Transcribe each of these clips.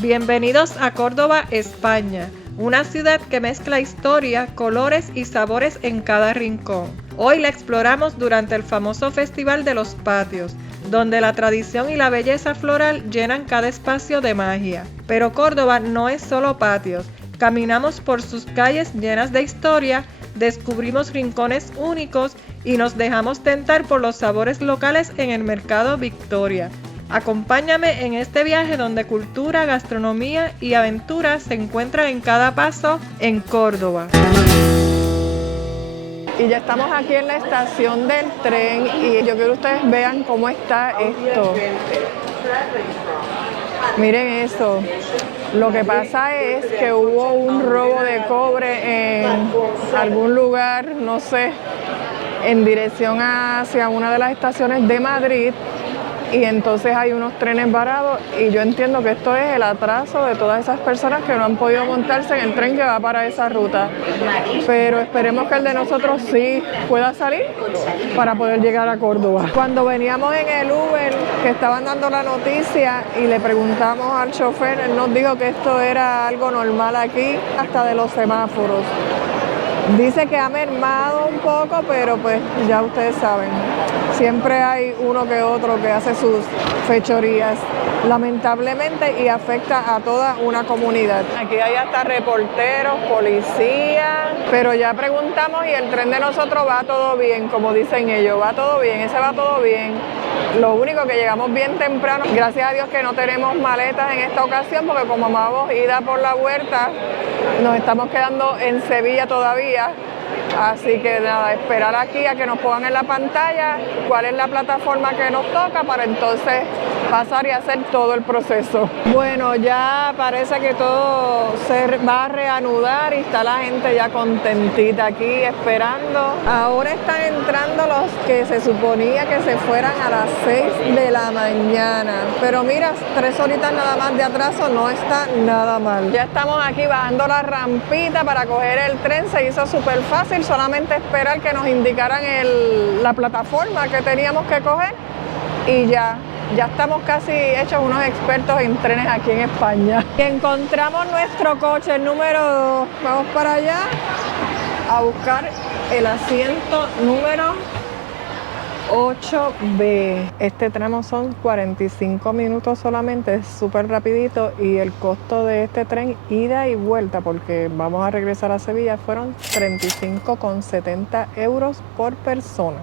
Bienvenidos a Córdoba, España, una ciudad que mezcla historia, colores y sabores en cada rincón. Hoy la exploramos durante el famoso Festival de los Patios, donde la tradición y la belleza floral llenan cada espacio de magia. Pero Córdoba no es solo patios, caminamos por sus calles llenas de historia, descubrimos rincones únicos y nos dejamos tentar por los sabores locales en el Mercado Victoria. Acompáñame en este viaje donde cultura, gastronomía y aventura se encuentran en cada paso en Córdoba. Y ya estamos aquí en la estación del tren y yo quiero que ustedes vean cómo está esto. Miren eso. Lo que pasa es que hubo un robo de cobre en algún lugar, no sé, en dirección hacia una de las estaciones de Madrid. Y entonces hay unos trenes varados y yo entiendo que esto es el atraso de todas esas personas que no han podido montarse en el tren que va para esa ruta. Pero esperemos que el de nosotros sí pueda salir para poder llegar a Córdoba. Cuando veníamos en el Uber, que estaban dando la noticia y le preguntamos al chofer, él nos dijo que esto era algo normal aquí, hasta de los semáforos. Dice que ha mermado un poco, pero pues ya ustedes saben, siempre hay uno que otro que hace sus fechorías, lamentablemente, y afecta a toda una comunidad. Aquí hay hasta reporteros, policías, pero ya preguntamos y el tren de nosotros va todo bien, como dicen ellos, va todo bien, ese va todo bien. Lo único que llegamos bien temprano, gracias a Dios que no tenemos maletas en esta ocasión, porque como vamos ida por la huerta, nos estamos quedando en Sevilla todavía. Así que nada, esperar aquí a que nos pongan en la pantalla cuál es la plataforma que nos toca para entonces pasar y hacer todo el proceso. Bueno, ya parece que todo se va a reanudar y está la gente ya contentita aquí esperando. Ahora están entrando los que se suponía que se fueran a las 6 de la mañana. Pero mira, 3 horitas nada más de atraso no está nada mal. Ya estamos aquí bajando la rampita para coger el tren, se hizo súper fácil. Solamente esperar que nos indicaran la plataforma que teníamos que coger y ya estamos casi hechos unos expertos en trenes aquí en España. Y encontramos nuestro coche, el número 2. Vamos para allá a buscar el asiento número 8B. Este tramo son 45 minutos solamente, es súper rapidito y el costo de este tren ida y vuelta, porque vamos a regresar a Sevilla, fueron 35,70 euros por persona.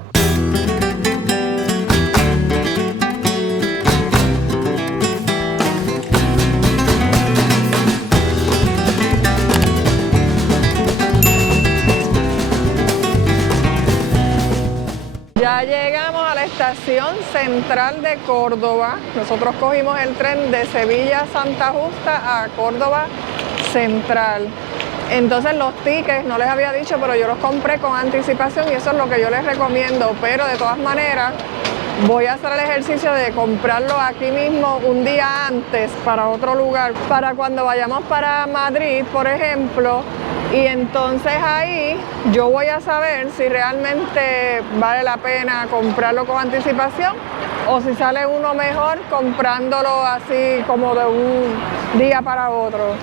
Ya llegamos a la estación central de Córdoba. Nosotros cogimos el tren de Sevilla a Santa Justa a Córdoba Central. Entonces los tickets, no les había dicho, pero yo los compré con anticipación y eso es lo que yo les recomiendo. Pero de todas maneras, voy a hacer el ejercicio de comprarlo aquí mismo un día antes para otro lugar. Para cuando vayamos para Madrid, por ejemplo, y entonces ahí yo voy a saber si realmente vale la pena comprarlo con anticipación o si sale uno mejor comprándolo así como de un día para otro.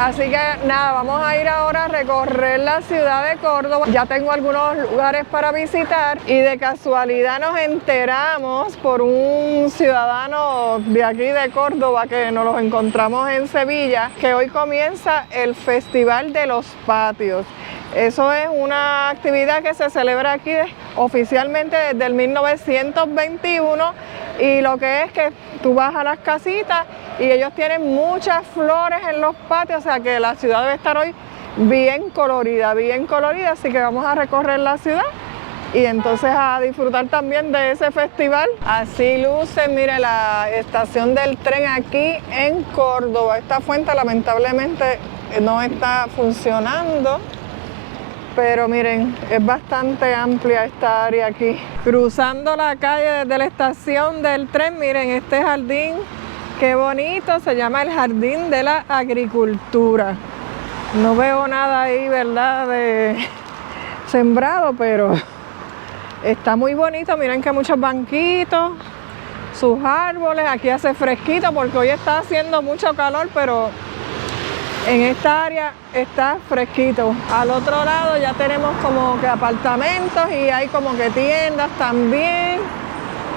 Así que nada, vamos a ir ahora a recorrer la ciudad de Córdoba. Ya tengo algunos lugares para visitar y de casualidad nos enteramos por un ciudadano de aquí de Córdoba que nos los encontramos en Sevilla, que hoy comienza el Festival de los Patios. Eso es una actividad que se celebra aquí oficialmente desde el 1921 y lo que es que tú vas a las casitas y ellos tienen muchas flores en los patios, o sea que la ciudad debe estar hoy bien colorida, así que vamos a recorrer la ciudad y entonces a disfrutar también de ese festival. Así luce, mire, la estación del tren aquí en Córdoba. Esta fuente lamentablemente no está funcionando, pero miren, es bastante amplia esta área aquí. Cruzando la calle desde la estación del tren, miren este jardín, qué bonito, se llama el Jardín de la Agricultura. No veo nada ahí, ¿verdad?, de sembrado, pero está muy bonito. Miren que muchos banquitos, sus árboles. Aquí hace fresquito porque hoy está haciendo mucho calor, pero en esta área está fresquito. Al otro lado ya tenemos como que apartamentos y hay como que tiendas también,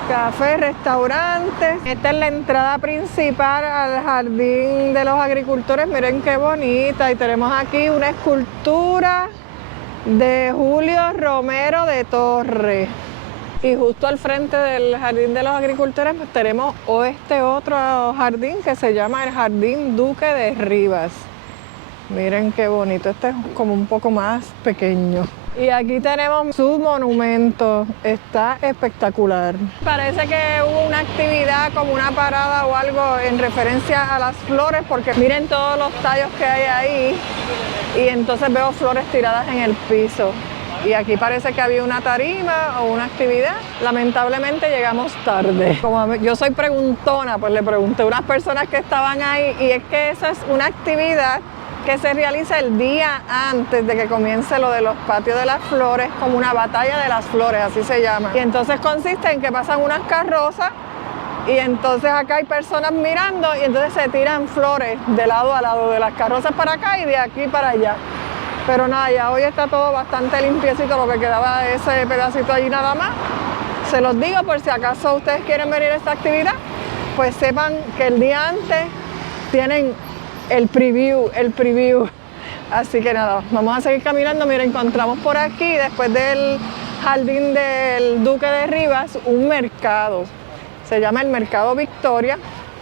cafés, restaurantes. Esta es la entrada principal al Jardín de los Agricultores. Miren qué bonita. Y tenemos aquí una escultura de Julio Romero de Torres. Y justo al frente del Jardín de los Agricultores pues tenemos este otro jardín que se llama el Jardín Duque de Rivas. Miren qué bonito, este es como un poco más pequeño. Y aquí tenemos su monumento, está espectacular. Parece que hubo una actividad como una parada o algo en referencia a las flores, porque miren todos los tallos que hay ahí y entonces veo flores tiradas en el piso. Y aquí parece que había una tarima o una actividad. Lamentablemente llegamos tarde. Como yo soy preguntona, pues le pregunté a unas personas que estaban ahí y es que esa es una actividad que se realiza el día antes de que comience lo de los patios de las flores, como una batalla de las flores, así se llama. Y entonces consiste en que pasan unas carrozas y entonces acá hay personas mirando y entonces se tiran flores de lado a lado, de las carrozas para acá y de aquí para allá. Pero nada, ya hoy está todo bastante limpiecito, lo que quedaba de ese pedacito allí nada más. Se los digo por si acaso ustedes quieren venir a esta actividad, pues sepan que el día antes tienen el preview. Así que nada, vamos a seguir caminando. Mira, encontramos por aquí, después del Jardín del Duque de Rivas, un mercado. Se llama el Mercado Victoria.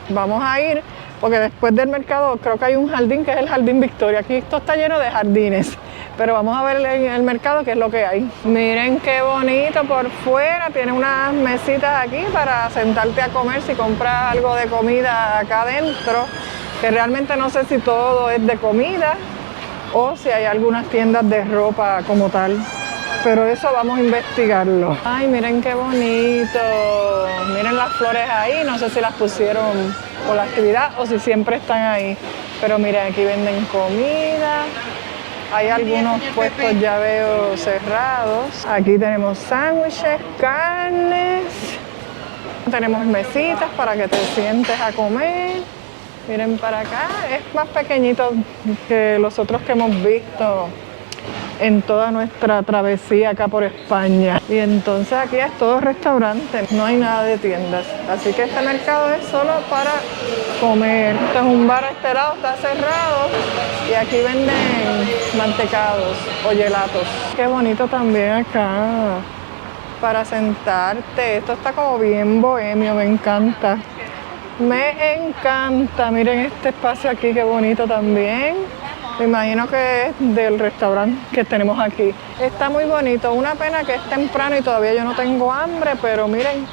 Vamos a ir, porque después del mercado creo que hay un jardín que es el Jardín Victoria. Aquí esto está lleno de jardines, pero vamos a ver en el mercado qué es lo que hay. Miren qué bonito por fuera, tiene unas mesitas aquí para sentarte a comer si compras algo de comida acá adentro, que realmente no sé si todo es de comida o si hay algunas tiendas de ropa como tal. Pero eso vamos a investigarlo. Ay, miren qué bonito. Miren las flores ahí, no sé si las pusieron por la actividad o si siempre están ahí. Pero miren, aquí venden comida. Hay algunos puestos, ya veo, cerrados. Aquí tenemos sándwiches, carnes. Tenemos mesitas para que te sientes a comer. Miren para acá, es más pequeñito que los otros que hemos visto en toda nuestra travesía acá por España. Y entonces aquí es todo restaurante, no hay nada de tiendas. Así que este mercado es solo para comer. Este es un bar a este lado, está cerrado. Y aquí venden mantecados o gelatos. Qué bonito también acá para sentarte. Esto está como bien bohemio, me encanta. Me encanta. Miren este espacio aquí, qué bonito también. Me imagino que es del restaurante que tenemos aquí. Está muy bonito. Una pena que es temprano y todavía yo no tengo hambre, pero miren,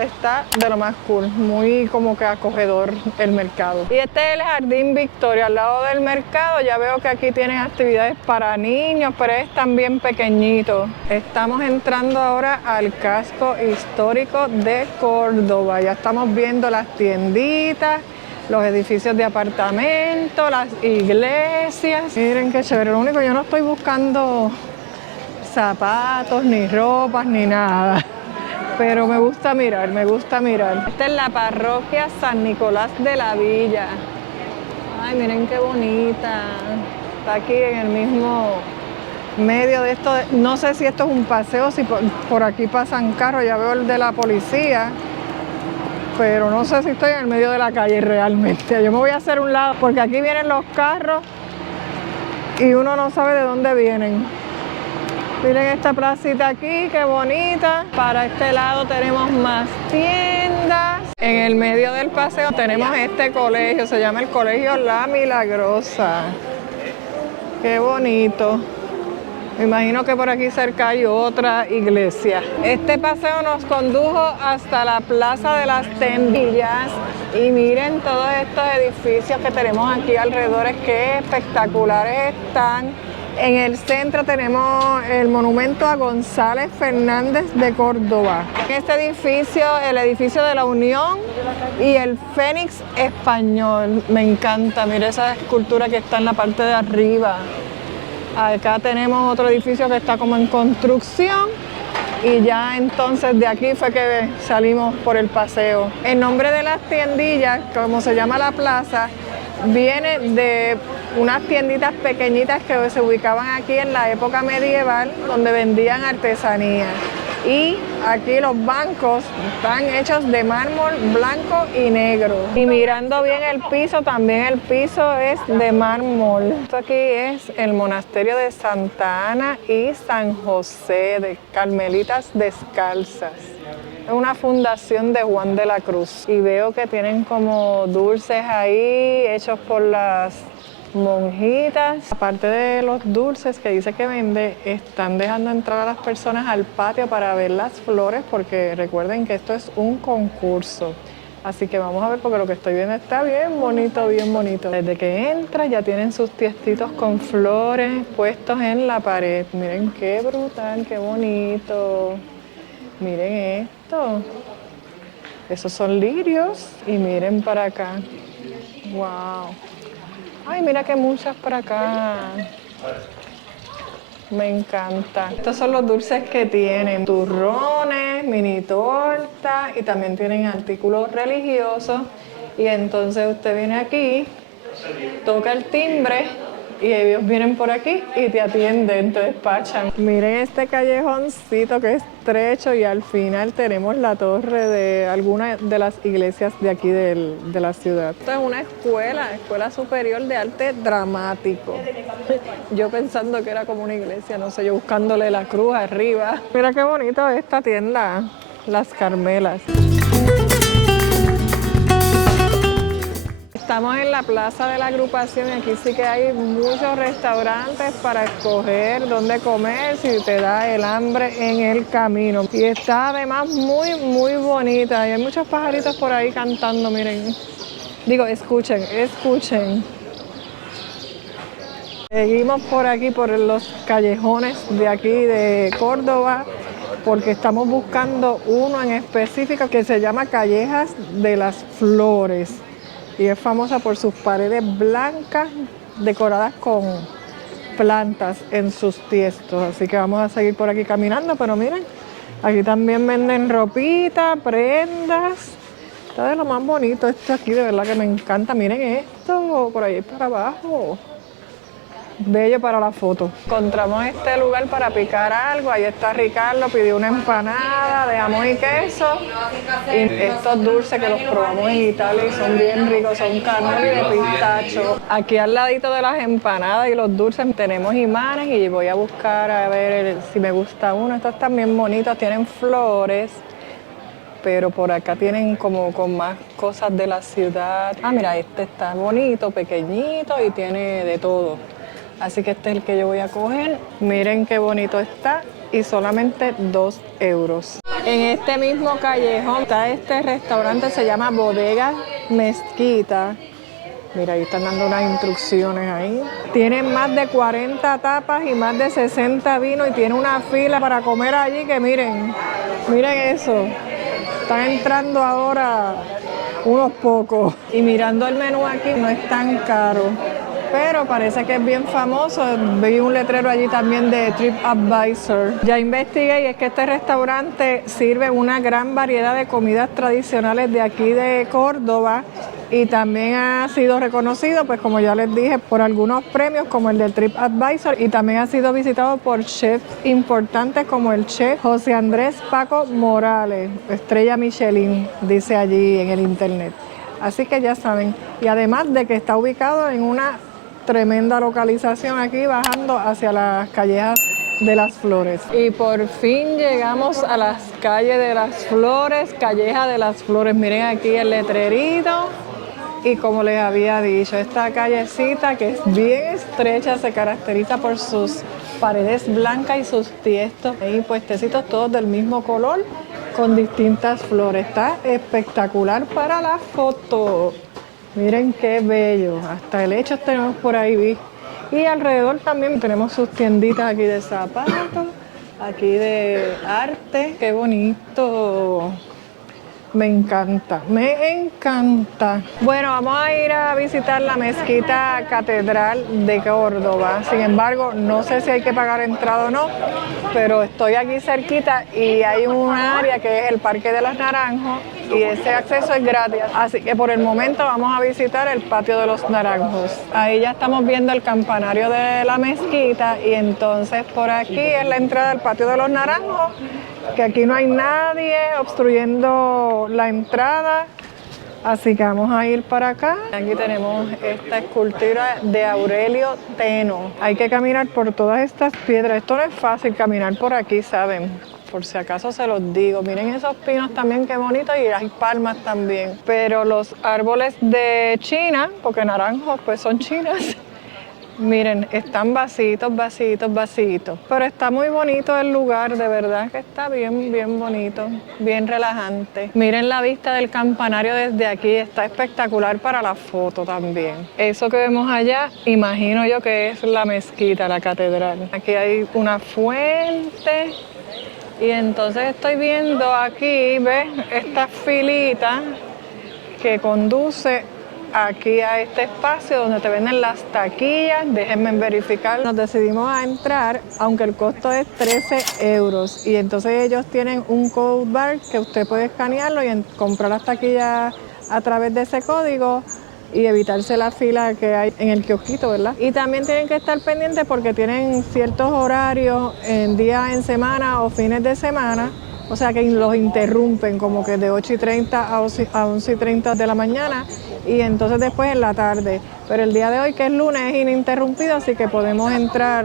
está de lo más cool. Muy como que acogedor el mercado. Y este es el Jardín Victoria. Al lado del mercado ya veo que aquí tienen actividades para niños, pero es también pequeñito. Estamos entrando ahora al casco histórico de Córdoba. Ya estamos viendo las tienditas, los edificios de apartamentos, las iglesias. Miren qué chévere. Lo único, yo no estoy buscando zapatos, ni ropas, ni nada. Pero me gusta mirar, me gusta mirar. Esta es la parroquia San Nicolás de la Villa. Ay, miren qué bonita. Está aquí en el mismo medio de esto. No sé si esto es un paseo, si por aquí pasan carros. Ya veo el de la policía. Pero no sé si estoy en el medio de la calle realmente. Yo me voy a hacer un lado porque aquí vienen los carros y uno no sabe de dónde vienen. Miren esta placita aquí, qué bonita. Para este lado tenemos más tiendas. En el medio del paseo tenemos este colegio, se llama el Colegio La Milagrosa. Qué bonito. Me imagino que por aquí cerca hay otra iglesia. Este paseo nos condujo hasta la Plaza de las Tendillas y miren todos estos edificios que tenemos aquí alrededor, qué espectaculares están. En el centro tenemos el monumento a González Fernández de Córdoba. Este edificio, el edificio de la Unión y el Fénix Español. Me encanta, mira esa escultura que está en la parte de arriba. Acá tenemos otro edificio que está como en construcción y ya entonces de aquí fue que salimos por el paseo. El nombre de las tiendillas, como se llama la plaza, viene de unas tienditas pequeñitas que se ubicaban aquí en la época medieval, donde vendían artesanías. Y aquí los bancos están hechos de mármol blanco y negro. Y mirando bien el piso, también el piso es de mármol. Esto aquí es el monasterio de Santa Ana y San José de Carmelitas Descalzas. Es una fundación de Juan de la Cruz. Y veo que tienen como dulces ahí hechos por las monjitas. Aparte de los dulces que dice que vende, están dejando entrar a las personas al patio para ver las flores, porque recuerden que esto es un concurso. Así que vamos a ver, porque lo que estoy viendo está bien bonito, bien bonito. Desde que entra ya tienen sus tiestitos con flores puestos en la pared. Miren qué brutal, qué bonito. Miren esto. Esos son lirios y miren para acá. Wow. Ay, mira que muchas por acá. Me encanta. Estos son los dulces que tienen. Turrones, mini torta y también tienen artículos religiosos. Y entonces usted viene aquí, toca el timbre y ellos vienen por aquí y te atienden, te despachan. Miren este callejoncito que es estrecho y al final tenemos la torre de alguna de las iglesias de aquí de la ciudad. Esto es una escuela superior de arte dramático. Yo pensando que era como una iglesia, no sé, yo buscándole la cruz arriba. Mira qué bonito esta tienda, Las Carmelas. Estamos en la plaza de la agrupación y aquí sí que hay muchos restaurantes para escoger dónde comer si te da el hambre en el camino. Y está además muy, muy bonita y hay muchos pajaritos por ahí cantando, miren. Digo, escuchen, escuchen. Seguimos por aquí, por los callejones de aquí de Córdoba, porque estamos buscando uno en específico que se llama Callejas de las Flores. Y es famosa por sus paredes blancas decoradas con plantas en sus tiestos. Así que vamos a seguir por aquí caminando, pero miren, aquí también venden ropita, prendas. Está de lo más bonito esto aquí, de verdad que me encanta. Miren esto, por ahí para abajo. Bello para la foto. Encontramos este lugar para picar algo. Ahí está Ricardo, pidió una empanada de jamón y queso. Y estos dulces que los probamos en Italia y son bien ricos, son canoli de pistacho. Aquí al ladito de las empanadas y los dulces tenemos imanes y voy a buscar a ver si me gusta uno. Estos están bien bonitos, tienen flores, pero por acá tienen como con más cosas de la ciudad. Ah, mira, este está bonito, pequeñito y tiene de todo. Así que este es el que yo voy a coger. Miren qué bonito está y solamente 2 euros. En este mismo callejón está este restaurante, se llama Bodega Mezquita. Mira, ahí están dando unas instrucciones ahí. Tienen más de 40 tapas y más de 60 vinos y tiene una fila para comer allí que miren, miren eso. Están entrando ahora unos pocos. Y mirando el menú aquí no es tan caro, pero parece que es bien famoso. Vi un letrero allí también de TripAdvisor. Ya investigué y es que este restaurante sirve una gran variedad de comidas tradicionales de aquí de Córdoba y también ha sido reconocido, pues como ya les dije, por algunos premios como el de TripAdvisor y también ha sido visitado por chefs importantes como el chef José Andrés Paco Morales, estrella Michelin, dice allí en el internet. Así que ya saben, y además de que está ubicado en una tremenda localización aquí bajando hacia las callejas de las Flores. Y por fin llegamos a las calles de las Flores, calleja de las Flores. Miren aquí el letrerito y como les había dicho, esta callecita que es bien estrecha se caracteriza por sus paredes blancas y sus tiestos y puestecitos todos del mismo color con distintas flores. Está espectacular para la foto. Miren qué bello, hasta helechos tenemos por ahí, vi. Y alrededor también tenemos sus tienditas aquí de zapatos, aquí de arte, qué bonito. Me encanta, me encanta. Bueno, vamos a ir a visitar la mezquita catedral de Córdoba. Sin embargo, no sé si hay que pagar entrada o no, pero estoy aquí cerquita y hay un área que es el Parque de los Naranjos y ese acceso es gratis. Así que por el momento vamos a visitar el Patio de los Naranjos. Ahí ya estamos viendo el campanario de la mezquita y entonces por aquí es la entrada al Patio de los Naranjos, que aquí no hay nadie obstruyendo la entrada, así que vamos a ir para acá. Aquí tenemos esta escultura de Aurelio Teno. Hay que caminar por todas estas piedras. Esto no es fácil caminar por aquí, ¿saben? Por si acaso se los digo. Miren esos pinos también, qué bonitos, y hay palmas también. Pero los árboles de China, porque naranjos pues son chinas, miren, están vasitos. Pero está muy bonito el lugar, de verdad que está bien bonito, bien relajante. Miren la vista del campanario desde aquí, está espectacular para la foto también. Eso que vemos allá, imagino yo que es la mezquita, la catedral. Aquí hay una fuente y entonces estoy viendo aquí, ¿ves? Esta filita que conduce aquí a este espacio donde te venden las taquillas. Déjenme verificar. Nos decidimos a entrar, aunque el costo es 13 euros. Y entonces ellos tienen un code bar que usted puede escanearlo y comprar las taquillas a través de ese código y evitarse la fila que hay en el kiosquito, ¿verdad? Y también tienen que estar pendientes porque tienen ciertos horarios en días en semana o fines de semana. O sea que los interrumpen como que de 8:30 a 11:30 de la mañana y entonces después en la tarde. Pero el día de hoy, que es lunes, es ininterrumpido, así que podemos entrar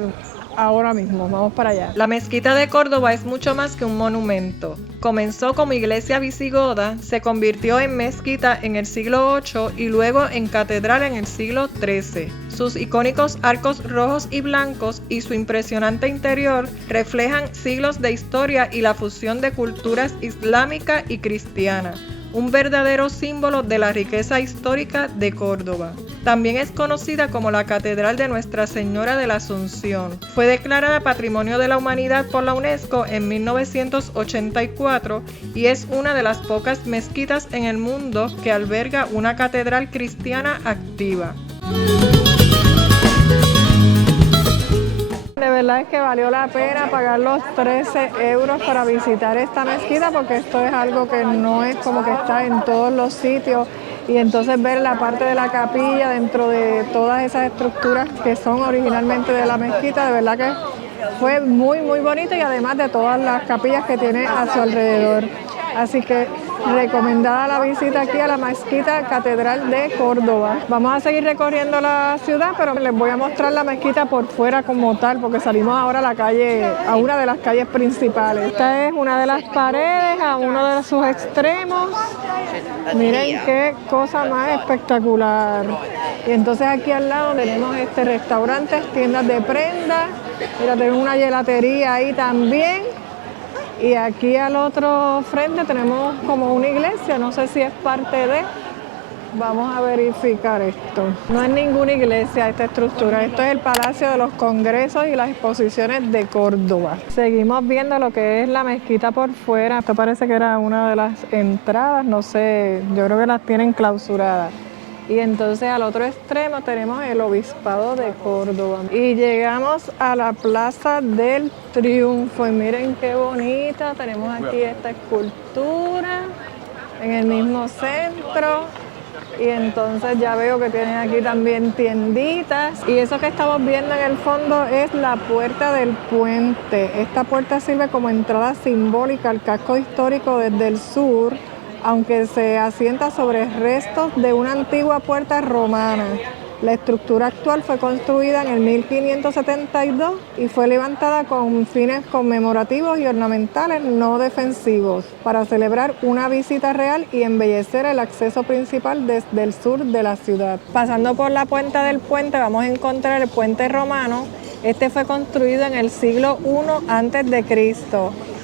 ahora mismo. Vamos para allá. La mezquita de Córdoba es mucho más que un monumento. Comenzó como iglesia visigoda, se convirtió en mezquita en el siglo VIII y luego en catedral en el siglo XIII. Sus icónicos arcos rojos y blancos y su impresionante interior reflejan siglos de historia y la fusión de culturas islámica y cristiana. Un verdadero símbolo de la riqueza histórica de Córdoba. También es conocida como la Catedral de Nuestra Señora de la Asunción. Fue declarada Patrimonio de la Humanidad por la UNESCO en 1984 y es una de las pocas mezquitas en el mundo que alberga una catedral cristiana activa. De verdad es que valió la pena pagar los 13 euros para visitar esta mezquita, porque esto es algo que no es como que está en todos los sitios, y entonces ver la parte de la capilla dentro de todas esas estructuras que son originalmente de la mezquita, de verdad que fue muy bonito, y además de todas las capillas que tiene a su alrededor. Así que recomendada la visita aquí a la mezquita catedral de Córdoba. Vamos a seguir recorriendo la ciudad, pero les voy a mostrar la mezquita por fuera como tal, porque salimos ahora a la calle, a una de las calles principales. Esta es una de las paredes, a uno de sus extremos. Miren qué cosa más espectacular. Y entonces aquí al lado tenemos restaurantes, tiendas de prendas. Mira, tenemos una gelatería ahí también. Y aquí al otro frente tenemos como una iglesia, no sé si es parte de... Vamos a verificar esto. No es ninguna iglesia esta estructura, esto es el Palacio de los Congresos y las Exposiciones de Córdoba. Seguimos viendo lo que es la mezquita por fuera. Esto parece que era una de las entradas, no sé, yo creo que las tienen clausuradas. Y entonces al otro extremo tenemos el Obispado de Córdoba. Y llegamos a la Plaza del Triunfo. Y miren qué bonita. Tenemos aquí esta escultura en el mismo centro. Y entonces ya veo que tienen aquí también tienditas. Y eso que estamos viendo en el fondo es la Puerta del Puente. Esta puerta sirve como entrada simbólica al casco histórico desde el sur, aunque se asienta sobre restos de una antigua puerta romana. La estructura actual fue construida en el 1572 y fue levantada con fines conmemorativos y ornamentales no defensivos, para celebrar una visita real y embellecer el acceso principal desde el sur de la ciudad. Pasando por la Puerta del Puente vamos a encontrar el puente romano. Este fue construido en el siglo I a.C.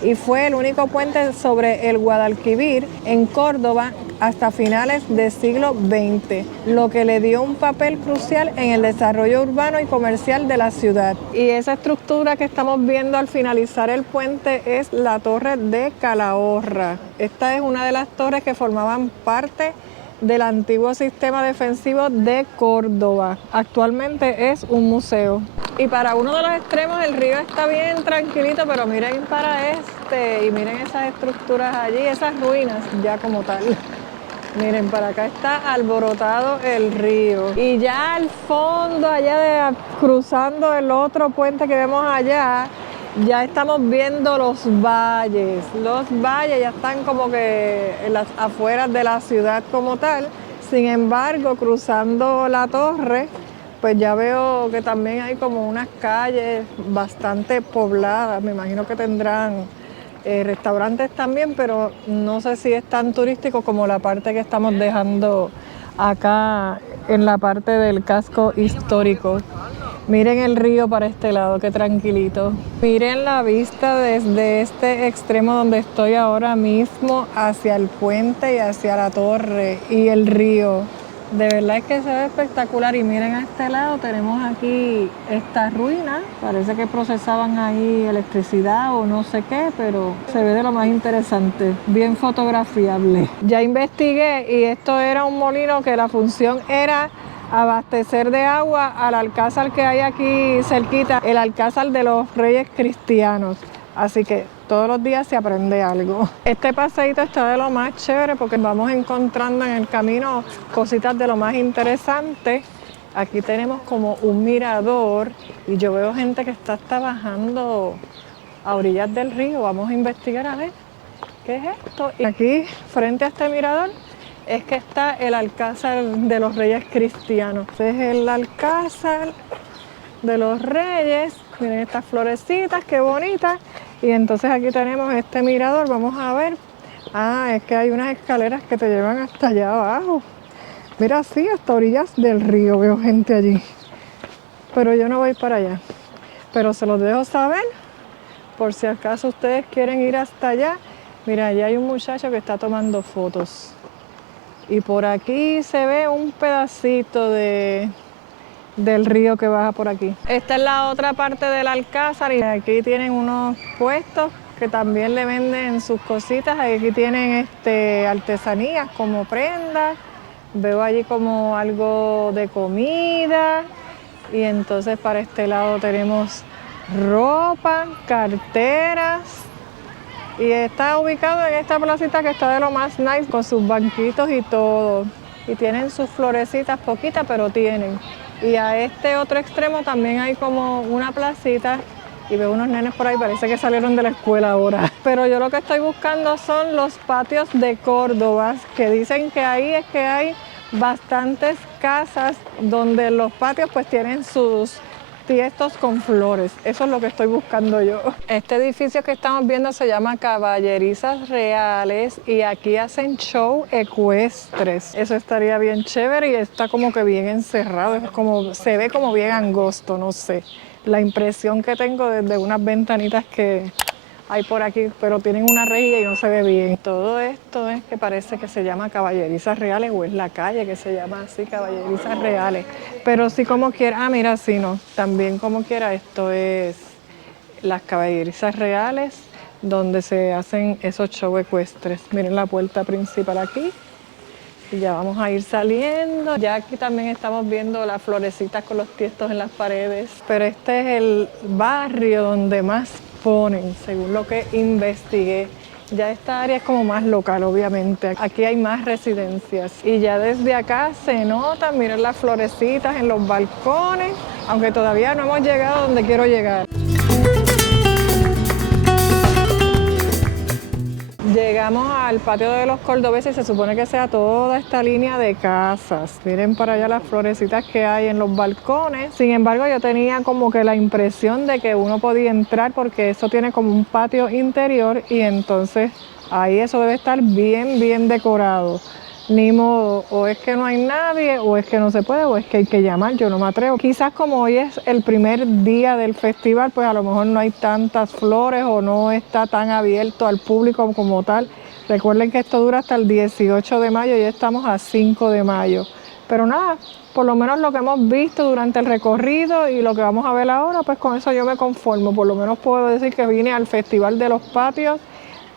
y fue el único puente sobre el Guadalquivir en Córdoba hasta finales del siglo XX, lo que le dio un papel crucial en el desarrollo urbano y comercial de la ciudad. Y esa estructura que estamos viendo al finalizar el puente es la Torre de Calahorra. Esta es una de las torres que formaban parte del antiguo sistema defensivo de Córdoba. Actualmente es un museo. Y para uno de los extremos el río está bien tranquilito, pero miren para y miren esas estructuras allí, esas ruinas ya como tal. Miren, para acá está alborotado el río. Y ya al fondo, cruzando el otro puente que vemos allá, ya estamos viendo los valles. Los valles ya están como que en las afueras de la ciudad como tal. Sin embargo, cruzando la torre, pues ya veo que también hay como unas calles bastante pobladas. Me imagino que tendrán restaurantes también, pero no sé si es tan turístico como la parte que estamos dejando acá en la parte del casco histórico. Miren el río para este lado, qué tranquilito. Miren la vista desde este extremo donde estoy ahora mismo hacia el puente y hacia la torre y el río. De verdad es que se ve espectacular. Y miren a este lado tenemos aquí esta ruina. Parece que procesaban ahí electricidad o no sé qué, pero se ve de lo más interesante. Bien fotografiable. Ya investigué y esto era un molino que la función era abastecer de agua al alcázar que hay aquí cerquita, el alcázar de los Reyes Cristianos. Así que todos los días se aprende algo. Este paseíto está de lo más chévere porque vamos encontrando en el camino cositas de lo más interesantes. Aquí tenemos como un mirador y yo veo gente que está bajando a orillas del río. Vamos a investigar a ver qué es esto. Y aquí, frente a este mirador, es que está el alcázar de los Reyes Cristianos. Este es el alcázar de los Reyes. Miren estas florecitas, qué bonitas. Y entonces aquí tenemos este mirador. Vamos a ver. Es que hay unas escaleras que te llevan hasta allá abajo. Mira, sí, hasta orillas del río veo gente allí. Pero yo no voy para allá. Pero se los dejo saber por si acaso ustedes quieren ir hasta allá. Mira, allá hay un muchacho que está tomando fotos. Y por aquí se ve un pedacito del río que baja por aquí. Esta es la otra parte del alcázar y aquí tienen unos puestos que también le venden sus cositas. Aquí tienen artesanías como prendas. Veo allí como algo de comida. Y entonces para este lado tenemos ropa, carteras. Y está ubicado en esta placita que está de lo más nice, con sus banquitos y todo. Y tienen sus florecitas, poquitas, pero tienen. Y a este otro extremo también hay como una placita. Y veo unos nenes por ahí, parece que salieron de la escuela ahora. Pero yo lo que estoy buscando son los patios de Córdoba, que dicen que ahí es que hay bastantes casas donde los patios pues tienen sus tiestos con flores. Eso es lo que estoy buscando yo. Este edificio que estamos viendo se llama Caballerizas Reales y aquí hacen show ecuestres. Eso estaría bien chévere y está como que bien encerrado. Es como, se ve como bien angosto, no sé. La impresión que tengo desde unas ventanitas que hay por aquí, pero tienen una rejilla y no se ve bien. Todo esto es que parece que se llama Caballerizas Reales o es la calle que se llama así, Caballerizas Reales. Pero sí como quiera, mira, sí, no, también como quiera, esto es las Caballerizas Reales donde se hacen esos shows ecuestres. Miren la puerta principal aquí. Y ya vamos a ir saliendo. Ya aquí también estamos viendo las florecitas con los tiestos en las paredes. Pero este es el barrio donde más ponen, según lo que investigué. Ya esta área es como más local, obviamente. Aquí hay más residencias. Y ya desde acá se notan, miren las florecitas en los balcones, aunque todavía no hemos llegado donde quiero llegar. Llegamos al patio de los cordobeses y se supone que sea toda esta línea de casas. Miren para allá las florecitas que hay en los balcones. Sin embargo, yo tenía como que la impresión de que uno podía entrar porque eso tiene como un patio interior y entonces ahí eso debe estar bien, bien decorado. Ni modo, o es que no hay nadie, o es que no se puede, o es que hay que llamar, yo no me atrevo. Quizás como hoy es el primer día del festival, pues a lo mejor no hay tantas flores o no está tan abierto al público como tal, Recuerden que esto dura hasta el 18 de mayo y ya estamos a 5 de mayo. Pero nada, por lo menos lo que hemos visto durante el recorrido y lo que vamos a ver ahora, pues con eso yo me conformo. Por lo menos puedo decir que vine al Festival de los Patios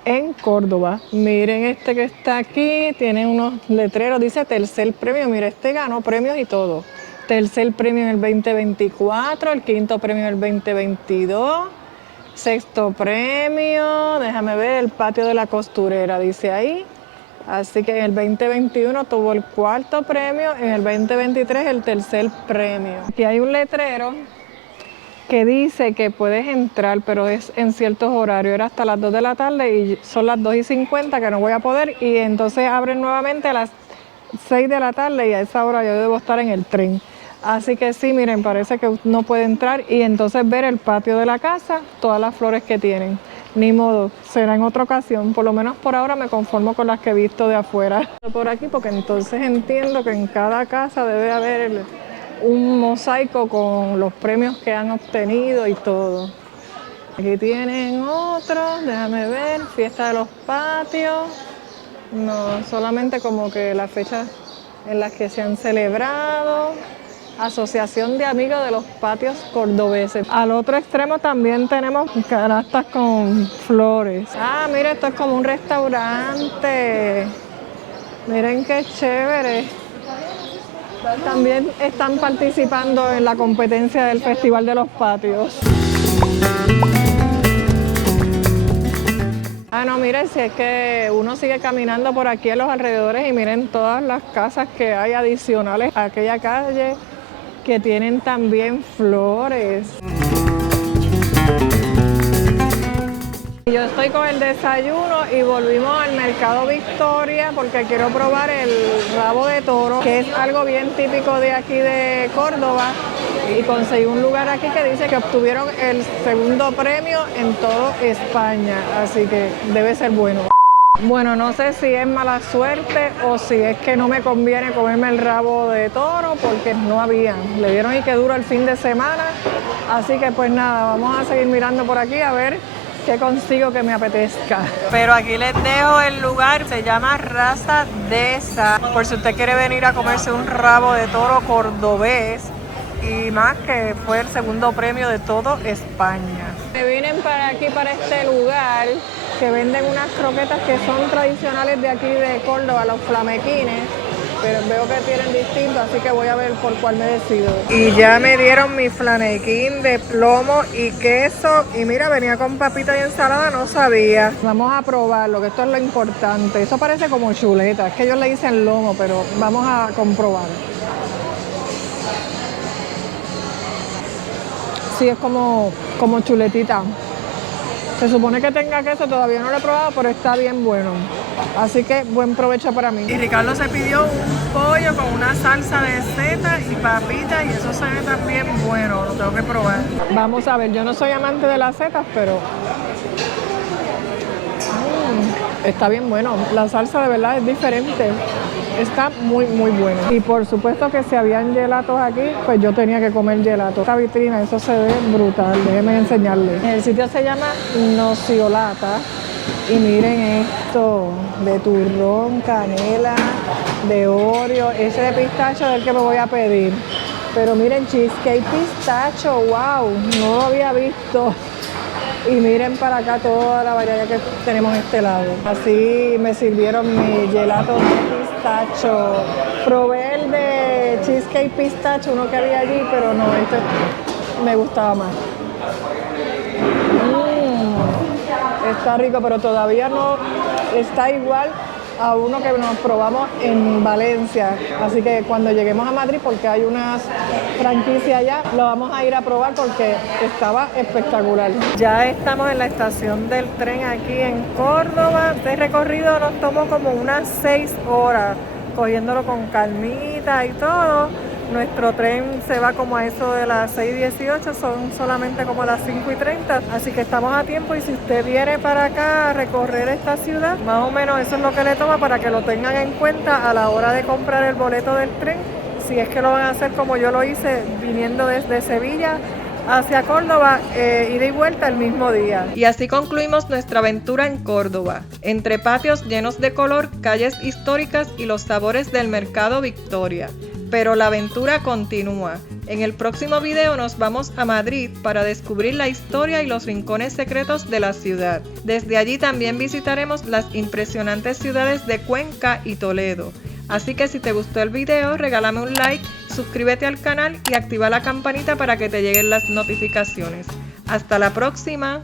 en Córdoba. Miren este que está aquí, tiene unos letreros, dice tercer premio. Mira, este ganó premios y todo. Tercer premio en el 2024, el quinto premio en el 2022, sexto premio, déjame ver, el patio de la costurera, dice ahí. Así que en el 2021 tuvo el cuarto premio, en el 2023 el tercer premio. Aquí hay un letrero que dice que puedes entrar, pero es en ciertos horarios. Era hasta las 2 de la tarde y son las 2:50 que no voy a poder. Y entonces abren nuevamente a las 6 de la tarde y a esa hora yo debo estar en el tren. Así que sí, miren, parece que uno puede entrar y entonces ver el patio de la casa, todas las flores que tienen. Ni modo, será en otra ocasión. Por lo menos por ahora me conformo con las que he visto de afuera. Por aquí, porque entonces entiendo que en cada casa debe haber un mosaico con los premios que han obtenido y todo. Aquí tienen otros, déjame ver, fiesta de los patios. No, solamente como que las fechas en las que se han celebrado. Asociación de Amigos de los Patios Cordobeses. Al otro extremo también tenemos canastas con flores. Ah, mira, esto es como un restaurante. Miren qué chévere. También están participando en la competencia del Festival de los Patios. Ah, no, miren, si es que uno sigue caminando por aquí en los alrededores y miren todas las casas que hay adicionales a aquella calle que tienen también flores. Yo estoy con el desayuno y volvimos al Mercado Victoria porque quiero probar el rabo de toro, que es algo bien típico de aquí de Córdoba, y conseguí un lugar aquí que dice que obtuvieron el segundo premio en toda España, así que debe ser bueno. Bueno, no sé si es mala suerte o si es que no me conviene comerme el rabo de toro porque no había. Le dieron y que dura el fin de semana, así que pues nada, vamos a seguir mirando por aquí a ver qué consigo que me apetezca. Pero aquí les dejo el lugar, se llama Raza Deza, por si usted quiere venir a comerse un rabo de toro cordobés y más que fue el segundo premio de todo España. Me vienen para aquí, para este lugar, que venden unas croquetas que son tradicionales de aquí de Córdoba, los flamequines, pero veo que tienen distintos, así que voy a ver por cuál me decido. Y ya me dieron mi flanequín de plomo y queso, y mira, venía con papita y ensalada, no sabía. Vamos a probarlo, que esto es lo importante. Eso parece como chuleta, es que ellos le dicen lomo, pero vamos a comprobar. Sí, es como chuletita. Se supone que tenga queso, todavía no lo he probado, pero está bien bueno. Así que buen provecho para mí. Y Ricardo se pidió un pollo con una salsa de seta y papitas, y eso se ve también bueno, lo tengo que probar. Vamos a ver, yo no soy amante de las setas, pero está bien bueno. La salsa de verdad es diferente. Está muy, muy bueno. Y por supuesto que si habían gelatos aquí, pues yo tenía que comer gelato. Esta vitrina, eso se ve brutal. Déjenme enseñarles. El sitio se llama Nociolata. Y miren esto, de turrón, canela, de Oreo. Ese de pistacho es el que me voy a pedir. Pero miren, cheesecake pistacho, wow, no lo había visto. Y miren para acá toda la variedad que tenemos en este lado. Así me sirvieron mi gelato de pistacho. Probé el de cheesecake pistacho, uno que había allí, pero no, este me gustaba más. Está rico, pero todavía no está igual a uno que nos probamos en Valencia. Así que cuando lleguemos a Madrid, porque hay unas franquicias allá, lo vamos a ir a probar porque estaba espectacular. Ya estamos en la estación del tren aquí en Córdoba. Este recorrido nos tomó como unas 6 horas, cogiéndolo con calmita y todo. Nuestro tren se va como a eso de las 6:18, son solamente como las 5:30, así que estamos a tiempo. Y si usted viene para acá a recorrer esta ciudad, más o menos eso es lo que le toma, para que lo tengan en cuenta a la hora de comprar el boleto del tren. Si es que lo van a hacer como yo lo hice, viniendo desde Sevilla, hacia Córdoba, ida y vuelta el mismo día. Y así concluimos nuestra aventura en Córdoba, entre patios llenos de color, calles históricas y los sabores del Mercado Victoria. Pero la aventura continúa. En el próximo video nos vamos a Madrid para descubrir la historia y los rincones secretos de la ciudad. Desde allí también visitaremos las impresionantes ciudades de Cuenca y Toledo. Así que si te gustó el video, regálame un like, suscríbete al canal y activa la campanita para que te lleguen las notificaciones. ¡Hasta la próxima!